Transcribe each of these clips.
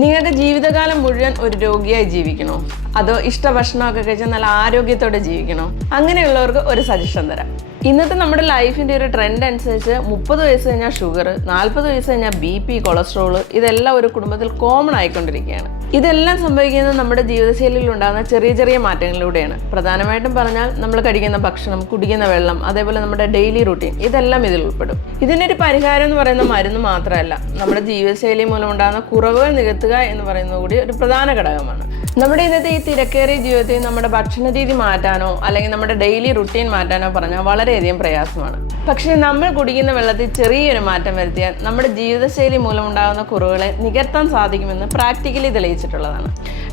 നിങ്ങൾക്ക് ജീവിതകാലം മുഴുവൻ ഒരു രോഗിയായി ജീവിക്കണോ? അതോ ഭക്ഷണമൊക്കെ കഴിച്ച് നല്ല ആരോഗ്യത്തോടെ ജീവിക്കണോ? അങ്ങനെയുള്ളവർക്ക് ഒരു സജഷൻ തരാം. ഇന്നത്തെ നമ്മുടെ ലൈഫിൻ്റെ ഒരു ട്രെൻഡ് അനുസരിച്ച് 30 വയസ്സ് കഴിഞ്ഞാൽ ഷുഗർ, 40 വയസ്സ് കഴിഞ്ഞാൽ BP, കൊളസ്ട്രോൾ ഇതെല്ലാം ഒരു കുടുംബത്തിൽ കോമൺ ആയിക്കൊണ്ടിരിക്കുകയാണ്. ഇതെല്ലാം സംഭവിക്കുന്നത് നമ്മുടെ ജീവിതശൈലിയിൽ ഉണ്ടാകുന്ന ചെറിയ ചെറിയ മാറ്റങ്ങളിലൂടെയാണ്. പ്രധാനമായിട്ടും പറഞ്ഞാൽ നമ്മൾ കഴിക്കുന്ന ഭക്ഷണം, കുടിക്കുന്ന വെള്ളം, അതേപോലെ നമ്മുടെ ഡെയിലി റൂട്ടീൻ ഇതെല്ലാം ഇതിൽ ഉൾപ്പെടും. ഇതിനൊരു പരിഹാരം എന്ന് പറയുന്ന മരുന്ന് മാത്രമല്ല, നമ്മുടെ ജീവിതശൈലി മൂലം ഉണ്ടാകുന്ന കുറവുകൾ നികത്തുക എന്ന് പറയുന്നത് കൂടി ഒരു പ്രധാന ഘടകമാണ്. നമ്മുടെ ഇന്നത്തെ ഈ തിരക്കേറിയ ജീവിതത്തിൽ നമ്മുടെ ഭക്ഷണ രീതി മാറ്റാനോ അല്ലെങ്കിൽ നമ്മുടെ ഡെയിലി റുട്ടീൻ മാറ്റാനോ പറഞ്ഞാൽ വളരെയധികം പ്രയാസമാണ്. പക്ഷേ നമ്മൾ കുടിക്കുന്ന വെള്ളത്തിൽ ചെറിയൊരു മാറ്റം വരുത്തിയാൽ നമ്മുടെ ജീവിതശൈലി മൂലം ഉണ്ടാകുന്ന കുറവുകളെ നികത്താൻ സാധിക്കുമെന്ന് പ്രാക്ടിക്കലി തെളിയിച്ചിട്ടുള്ളതാണ്.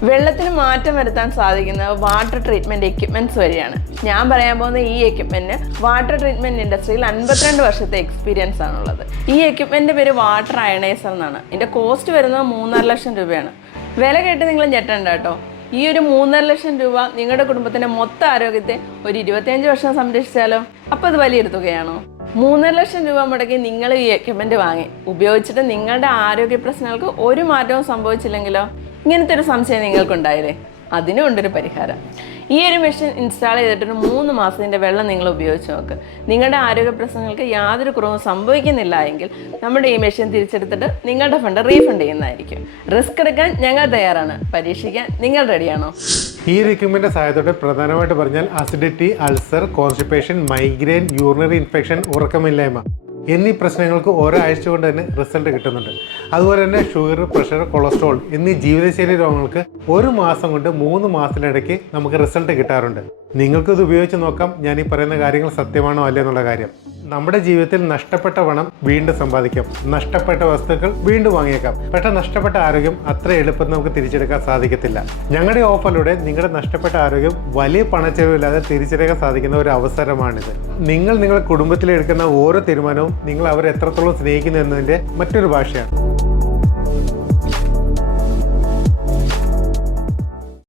വെള്ളത്തിന് മാറ്റം വരുത്താൻ സാധിക്കുന്ന വാട്ടർ ട്രീറ്റ്മെൻറ്റ് എക്യുപ്മെൻറ്റ്സ് വഴിയാണ്. ഞാൻ പറയാൻ പോകുന്ന ഈ എക്യുപ്മെൻറ്റ് വാട്ടർ ട്രീറ്റ്മെൻറ്റ് ഇൻഡസ്ട്രിയിൽ 52 വർഷത്തെ എക്സ്പീരിയൻസ് ആണുള്ളത്. ഈ എക്യുപ്മെൻറ്റിൻ്റെ പേര് വാട്ടർ അയണൈസർ എന്നാണ്. ഇതിൻ്റെ കോസ്റ്റ് വരുന്നത് 3.5 ലക്ഷം രൂപയാണ്. വില കേട്ട് നിങ്ങൾ ഞെട്ടണ്ട കേട്ടോ. ഈ ഒരു 3.5 ലക്ഷം രൂപ നിങ്ങളുടെ കുടുംബത്തിൻ്റെ മൊത്തം ആരോഗ്യത്തെ ഒരു 25 വർഷം സംരക്ഷിച്ചാലോ? അപ്പോൾ അത് വലിയൊരു തുകയാണോ? 3.5 ലക്ഷം രൂപ മുടക്കി നിങ്ങൾ ഈ എക്യുപ്മെൻറ്റ് വാങ്ങി ഉപയോഗിച്ചിട്ട് നിങ്ങളുടെ ആരോഗ്യ പ്രശ്നങ്ങൾക്ക് ഒരു മാറ്റവും സംഭവിച്ചില്ലെങ്കിലോ? ഇങ്ങനത്തെ ഒരു സംശയം നിങ്ങൾക്കുണ്ടായില്ലേ? അതിനുണ്ടൊരു പരിഹാരം. ഈ ഒരു മെഷീൻ ഇൻസ്റ്റാൾ ചെയ്തിട്ടൊരു 3 മാസത്തിൻ്റെ വെള്ളം നിങ്ങൾ ഉപയോഗിച്ച് നോക്ക്. നിങ്ങളുടെ ആരോഗ്യ പ്രശ്നങ്ങൾക്ക് യാതൊരു കുറവും സംഭവിക്കുന്നില്ല എങ്കിൽ നമ്മുടെ ഈ മെഷീൻ തിരിച്ചെടുത്തിട്ട് നിങ്ങളുടെ ഫണ്ട് റീഫണ്ട് ചെയ്യുന്നതായിരിക്കും. റിസ്ക് എടുക്കാൻ ഞങ്ങൾ തയ്യാറാണ്. പരീക്ഷിക്കാൻ നിങ്ങൾ റെഡിയാണോ? ഈ എക്യുപ്മെൻറ്റിൻ്റെ സഹായത്തോടെ പ്രധാനമായിട്ട് പറഞ്ഞാൽ acidity, ulcer, constipation, migraine, urinary infection, ഉറക്കമില്ലായ്മ എന്നീ പ്രശ്നങ്ങൾക്ക് ഒരാഴ്ച കൊണ്ട് തന്നെ റിസൾട്ട് കിട്ടുന്നുണ്ട്. അതുപോലെ തന്നെ ഷുഗർ, പ്രഷർ, കൊളസ്ട്രോൾ എന്നീ ജീവിതശൈലി രോഗങ്ങൾക്ക് 1 മാസം കൊണ്ട് 3 മാസത്തിനിടയ്ക്ക് നമുക്ക് റിസൾട്ട് കിട്ടാറുണ്ട്. നിങ്ങൾക്കിത് ഉപയോഗിച്ച് നോക്കാം ഞാൻ ഈ പറയുന്ന കാര്യങ്ങൾ സത്യമാണോ അല്ലേ എന്നുള്ള കാര്യം. നമ്മുടെ ജീവിതത്തിൽ നഷ്ടപ്പെട്ട പണം വീണ്ടും സമ്പാദിക്കാം, നഷ്ടപ്പെട്ട വസ്തുക്കൾ വീണ്ടും വാങ്ങിയേക്കാം. പക്ഷേ നഷ്ടപ്പെട്ട ആരോഗ്യം അത്ര എളുപ്പത്തിൽ നമുക്ക് തിരിച്ചെടുക്കാൻ സാധിക്കത്തില്ല. ഞങ്ങളുടെ ഓഫറിലൂടെ നിങ്ങളുടെ നഷ്ടപ്പെട്ട ആരോഗ്യം വലിയ പണച്ചെലവില്ലാതെ തിരിച്ചെടുക്കാൻ സാധിക്കുന്ന ഒരു അവസരമാണിത്. നിങ്ങളുടെ കുടുംബത്തിലെടുക്കുന്ന ഓരോ തീരുമാനവും നിങ്ങൾ അവരെ എത്രത്തോളം സ്നേഹിക്കുന്നു എന്നതിൻ്റെ മറ്റൊരു ഭാഷയാണ്.